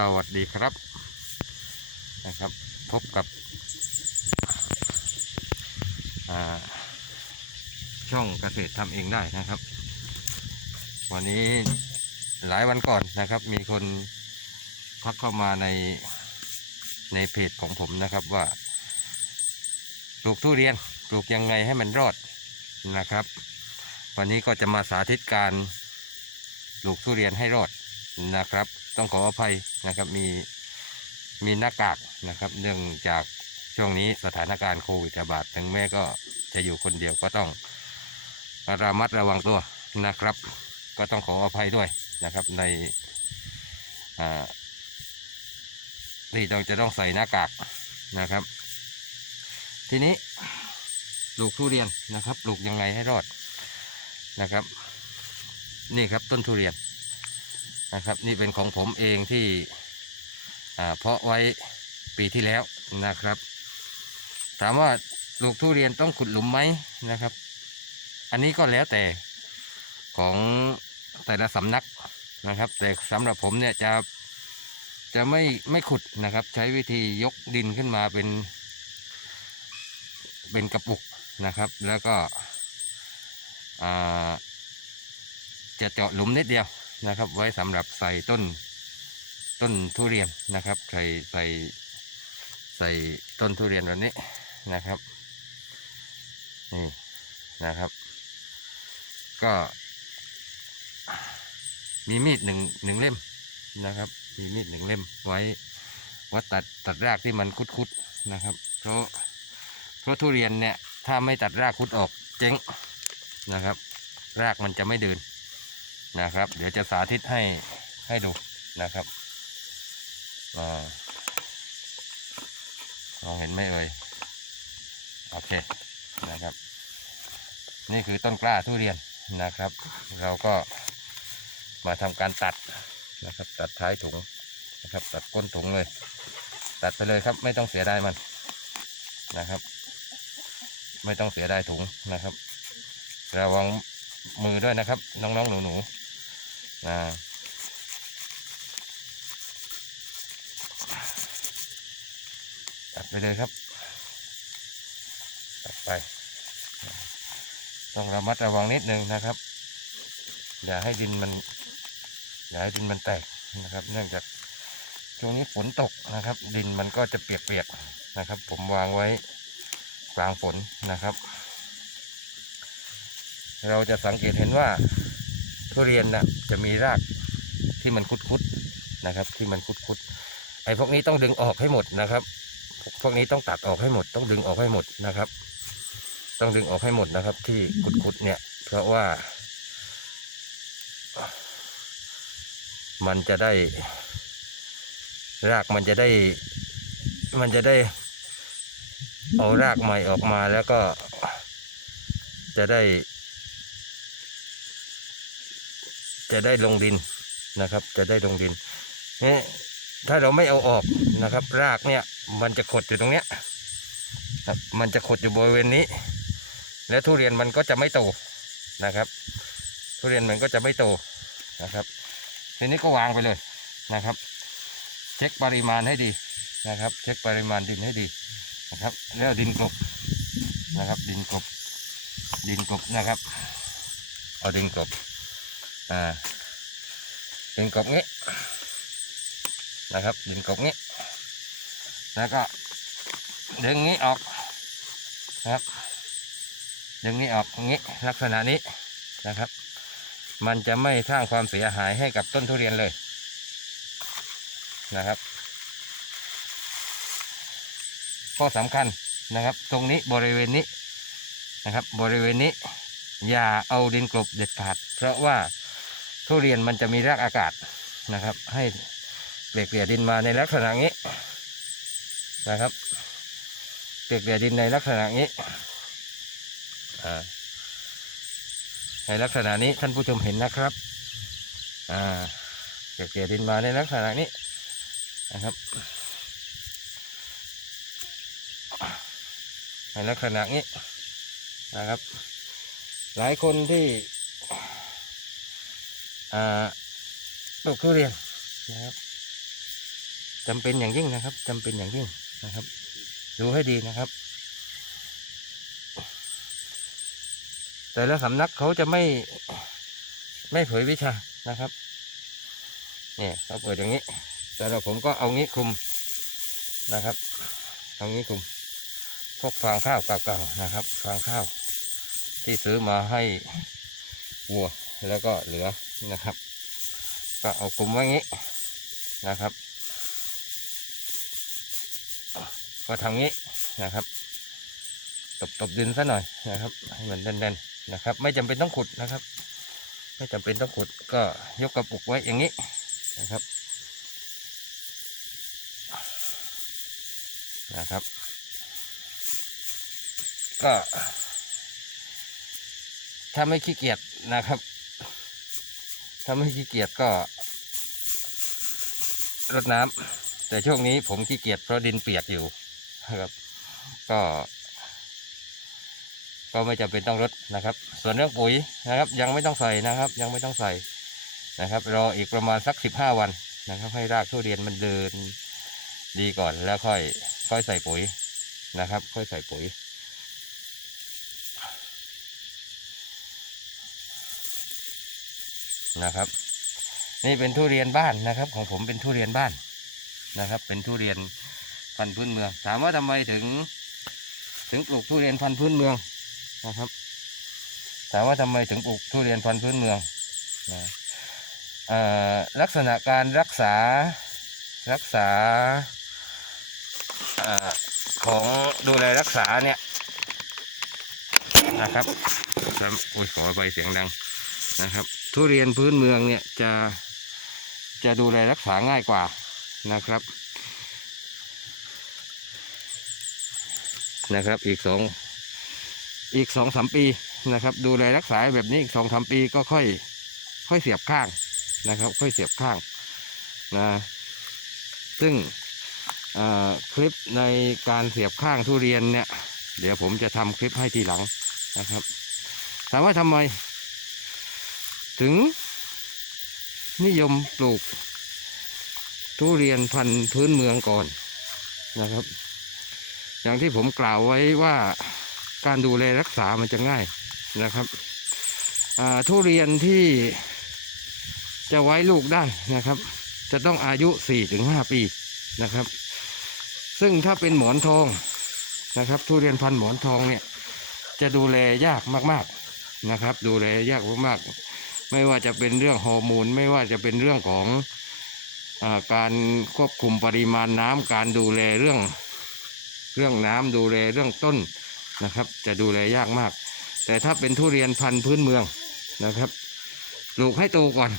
สวัสดีครับนะครับ พบกับช่องเกษตรทำเองได้นะครับ วันนี้หลายวันก่อนนะครับ มีคนทักเข้ามาในในเพจของผมนะครับว่าปลูกทุเรียนปลูกยังไงให้มันรอดนะครับ วันนี้ก็จะมาสาธิตการปลูกทุเรียนให้รอดนะครับ ต้องขออภัย นะครับมีมีหน้ากากนะครับ เนื่องจากช่วงนี้สถานการณ์โควิดระบาดถึงแม้ก็จะอยู่คนเดียวก็ต้องระมัดระวังตัวนะครับ ก็ต้องขออภัยด้วยนะครับในที่ต้องจะต้องใส่หน้ากากนะครับ ทีนี้ปลูกทุเรียนนะครับปลูกยังไงให้รอดนะครับ นี่ครับต้นทุเรียน นะครับ นี่เป็นของผมเองที่เพาะไว้ปีที่แล้วนะครับ ถามว่าปลูกทุเรียนต้องขุดหลุมไหมนะครับ อันนี้ก็แล้วแต่ของแต่ละสำนักนะครับ แต่สำหรับผมเนี่ยจะจะไม่ไม่ขุดนะครับ ใช้วิธียกดินขึ้นมาเป็น เป็นกระปุกนะครับ แล้วก็จะเจาะหลุมนิดเดียว นะครับ ไว้สำหรับใส่ต้นต้นทุเรียนนะครับ ใส่ใส่ใส่ต้นทุเรียนแบบนี้นะครับนี่นะครับ ก็ มีมีดหนึ่งหนึ่งเล่มนะครับ มีมีดหนึ่งเล่มไว้ไว่าตัดตัดรากที่มันคุดๆนะครับ เพราะเพราะทุเรียนเนี่ยถ้าไม่ตัดรากคุดออกเจ๊งนะครับ รากมันจะไม่เดิน นะครับ เดี๋ยวจะสาธิตให้ให้ดูนะครับอ่ามองเห็นไหมเอ่ยโอเคนะครับ นี่คือต้นกล้าทุเรียนนะครับ เราก็มาทำการตัดนะครับ ตัดท้ายถุงนะครับ ตัดก้นถุงเลย ตัดไปเลยครับไม่ต้องเสียดายมันนะครับ ไม่ต้องเสียดายถุงนะครับระวังมือด้วยนะครับ น้องๆหนูๆ นะตัดไปเลยครับ ตัดไป ต้องระมัดระวังนิดนึงนะครับ อย่าให้ดินมัน อย่าให้ดินมันแตกนะครับ เนื่องจากช่วงนี้ฝนตกนะครับ ดินมันก็จะเปียกๆนะครับ ผมวางไว้กลางฝนนะครับ เราจะสังเกตเห็นว่า ทุเรียนนะจะมีรากที่มันคุดๆนะครับ ที่มันคุดๆไอ้พวกนี้ต้องดึงออกให้หมดนะครับ พวกนี้ต้องตัดออกให้หมด ต้องดึงออกให้หมดนะครับ ต้องดึงออกให้หมดนะครับ ที่คุดๆเนี่ย เพราะว่า มันจะได้ รากมันจะได้ มันจะได้เอารากใหม่ออกมาแล้วก็จะได้ จะได้ลงดินนะครับ จะได้ลงดินนี่ถ้าเราไม่เอาออกนะครับ รากเนี่ยมันจะขดอยู่ตรงเนี้ยครับมันจะขดอยู่บริเวณนี้ และทุเรียนมันก็จะไม่โตนะครับ ทุเรียนมันก็จะไม่โตนะครับทีนี้ก็วางไปเลยนะครับ เช็คปริมาณให้ดีนะครับ เช็คปริมาณดินให้ดีนะครับ แล้วดินกลบนะครับ ดินกลบดินกลบนะครับ เอาดินกลบ อ่าดินกบงี้นะครับดินกบงี้แล้วก็ดึงงี้ออกนะครับ ดึงนี้ออกงี้ลักษณะนี้นะครับ มันจะไม่สร้างความเสียหายให้กับต้นทุเรียนเลยนะครับข้อสำคัญนะครับ ตรงนี้บริเวณนี้นะครับ บริเวณนี้ อย่าเอาดินกลบเด็ดขาด เพราะว่า ทุเรียนมันจะมีรากอากาศนะครับ ให้เกลี่ยดินมาในลักษณะนี้นะครับเกลี่ยดินในลักษณะนี้ในลักษณะนี้ท่านผู้ชมเห็นนะครับเกลี่ยดินมาในลักษณะนี้นะครับในลักษณะนี้นะครับ หลายคนที่ ลูกทุเรียนนะครับจำเป็นอย่างยิ่งนะครับจำเป็นอย่างยิ่งนะครับ ดูให้ดีนะครับ แต่ละสำนักเขาจะไม่ไม่เผยวิชานะครับเนี่ยเขาเปิดอย่างนี้ แต่เราผมก็เอางี้คุมนะครับเอางี้คุมพวกฟางข้าวเก่าๆนะครับ ฟางข้าวที่ซื้อมาให้วัว แล้วก็เหลือนะครับ ก็เอาคุมไว้งี้นะครับ ก็ทำงี้นะครับตบตบดินซะหน่อยนะครับ ให้มันแน่นๆนะครับ ไม่จำเป็นต้องขุดนะครับ ไม่จำเป็นต้องขุดก็ยกกระปุกไว้อย่างนี้นะครับนะครับ ก็ถ้าไม่ขี้เกียจนะครับ ถ้าไม่ขี้เกียจก็รดน้ำแต่ช่วงนี้ผมขี้เกียจเพราะดินเปียกอยู่นะครับ ก็ ก็ไม่จำเป็นต้องรดนะครับ ส่วนเรื่องปุ๋ยนะครับ ยังไม่ต้องใส่นะครับ ยังไม่ต้องใส่นะครับ รออีกประมาณสักสิบห้าวันนะครับ ให้รากทุเรียนมันเดินดีก่อนแล้วค่อย ค่อยใส่ปุ๋ยนะครับ ค่อยใส่ปุ๋ย นะครับ นี่เป็นทุเรียนบ้านนะครับ ของผมเป็นทุเรียนบ้านนะครับ เป็นทุเรียนพันธุ์พื้นเมือง ถามว่าทำไมถึง ถึงปลูกทุเรียนพันธุ์พื้นเมืองนะครับ ถามว่าทำไมถึงปลูกทุเรียนพันธุ์พื้นเมืองนะออลักษณะการรักษารักษาออของดูแลรักษาเนี่ยนะครับครับโอ้ยขอไปเสียงดังนะครับ ทุเรียนพื้นเมืองเนี่ยจะจะดูแลรักษาง่ายกว่านะครับ นะครับอีกสองอีกสองสามปีนะครับ ดูแลรักษาแบบนี้อีกสองสามปีก็ค่อยค่อยเสียบข้างนะครับ ค่อยเสียบข้างนะซึ่งคลิปในการเสียบข้างทุเรียนเนี่ย เดี๋ยวผมจะทำคลิปให้ทีหลังนะครับ ถามว่าทำไม ถึง นิยมปลูก ทุเรียนพันธุ์พื้นเมืองก่อนนะครับ อย่างที่ผมกล่าวไว้ว่าการดูแลรักษามันจะง่ายนะครับทุเรียนที่จะไว้ลูกได้นะครับ จะต้องอายุ 4-5 ปีนะครับ ซึ่งถ้าเป็นหมอนทองนะครับ ทุเรียนพันธุ์หมอนทองเนี่ยจะดูแลยากมาก ๆนะครับ ดูแลยากมากๆ ไม่ว่าจะเป็นเรื่องฮอร์โมนไม่ว่าจะเป็นเรื่องของอการควบคุมปริมาณน้ำการดูแลเรื่องเรื่องน้ำดูแลเรื่องต้นนะครับ จะดูแลยากมาก แต่ถ้าเป็นทุเรียนพันธุ์พื้นเมืองนะครับปลูกให้โตก่อน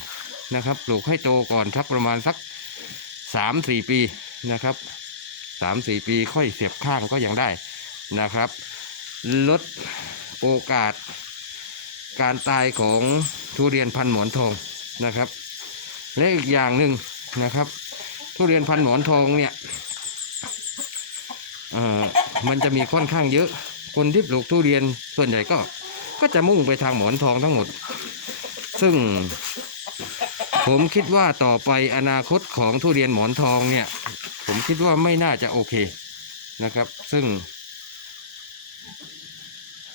นะครับปลูกให้โตก่อนสักประมาณสักสามสี่ปีนะครับสามสี่ปีค่อยเสียบข้างก็ยังได้นะครับ ลดโอกาสการตายของ ทุเรียนพันหมอนทองนะครับ และอีกอย่างหนึ่งนะครับ ทุเรียนพันหมอนทองเนี่ยมันจะมีค่อนข้างเยอะ คนที่ปลูกทุเรียนส่วนใหญ่ก็ ก็จะมุ่งไปทางหมอนทองทั้งหมด ซึ่งผมคิดว่าต่อไปอนาคตของทุเรียนหมอนทองเนี่ย ผมคิดว่าไม่น่าจะโอเคนะครับ ซึ่ง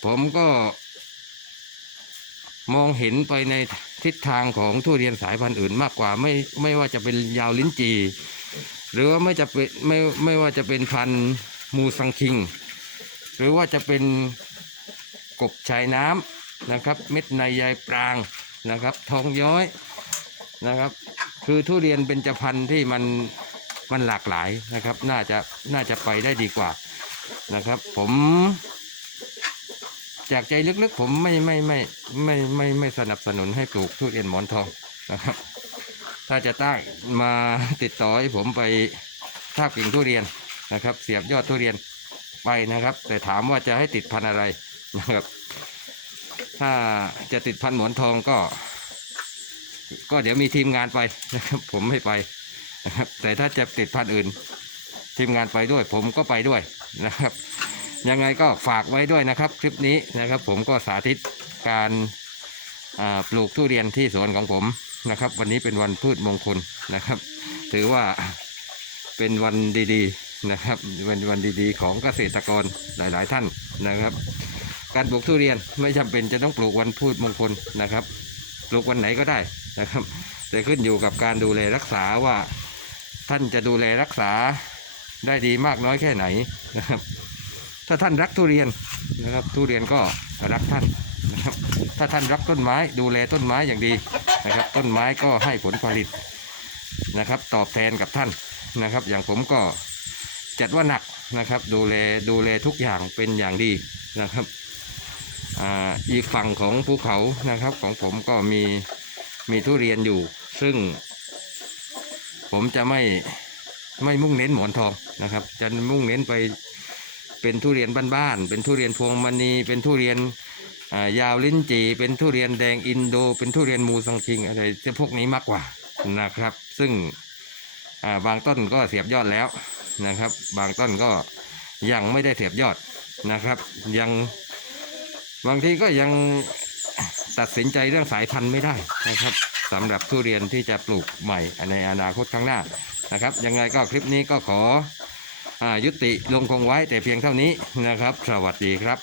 ผมก็ มองเห็นไปในทิศทางของทุเรียนสายพันธุ์อื่นมากกว่า ไม่ไม่ว่าจะเป็นยาวลิ้นจี หรือว่าไม่จะเป็นไม่ไม่ว่าจะเป็นพันธุ์มูสังคิง หรือว่าจะเป็นกบชายน้ำนะครับ เม็ดในใยปรางนะครับ ทองย้อยนะครับ คือทุเรียนเป็นจพันธุ์ที่มันมันหลากหลายนะครับ น่าจะน่าจะไปได้ดีกว่านะครับ ผม จากใจลึกๆ ผมไม่ไม่ไม่ไม่ไม่ไม่สนับสนุนให้ปลูกทุเรียนหมอนทองนะครับ ถ้าจะตั้งมาติดต่อให้ผมไปทาบกิ่งทุเรียนนะครับ เสียบยอดทุเรียนไปนะครับ แต่ถามว่าจะให้ติดพันอะไรนะครับ ถ้าจะติดพันหมอนทองก็ ก็เดี๋ยวมีทีมงานไปนะครับ ผมไม่ไปนะครับ แต่ถ้าจะติดพันอื่น ทีมงานไปด้วย ผมก็ไปด้วยนะครับ ยังไงก็ฝากไว้ด้วยนะครับ คลิปนี้นะครับผมก็สาธิตการปลูกทุเรียนที่สวนของผมนะครับ วันนี้เป็นวันพืชมงคลนะครับ ถือว่าเป็นวันดีๆนะครับเป็นวันดีๆ ของเกษตรกรหลาย ๆ ท่านนะครับ การปลูกทุเรียนไม่จำเป็นจะต้องปลูกวันพูดมงคลนะครับ ปลูกวันไหนก็ได้นะครับ แต่ขึ้นอยู่กับการดูแลรักษาว่าท่านจะดูแลรักษาได้ดีมากน้อยแค่ไหนนะครับ ถ้าท่านรักทุเรียนนะครับทุเรียนก็รักท่านนะครับถ้าท่านรักต้นไม้ดูแลต้นไม้อย่างดีนะครับ ต้นไม้ก็ให้ผลผลิตนะครับ ตอบแทนกับท่านนะครับ อย่างผมก็จัดว่าหนักนะครับ ดูแลดูแลทุกอย่างเป็นอย่างดีนะครับออีกฝั่งของภูเขานะครับของผมก็มีมีทุเรียนอยู่ ซึ่ง ผมจะไม่ไม่มุ่งเน้นหมอนทองนะครับ จะมุ่งเน้นไป เป็นทุเรียนบ้านๆเป็นทุเรียนพวงมณีเป็นทุเรียนยาวลิ้นจีเป็นทุเรียนแดงอินโด เป็นทุเรียนมูซังคิงอะไรจะพวกนี้มากกว่านะครับ ซึ่งบางต้นก็เสียบยอดแล้วนะครับ บางต้นก็ยังไม่ได้เสียบยอดนะครับ ยังบางทีก็ยังตัดสินใจเรื่องสายพันธุ์ไม่ได้นะครับสำหรับทุเรียนที่จะปลูกใหม่ในอนาคตข้างหน้านะครับ ยังไงก็คลิปนี้ก็ขอ ยุติลงคงไว้แต่เพียงเท่านี้นะครับ สวัสดีครับ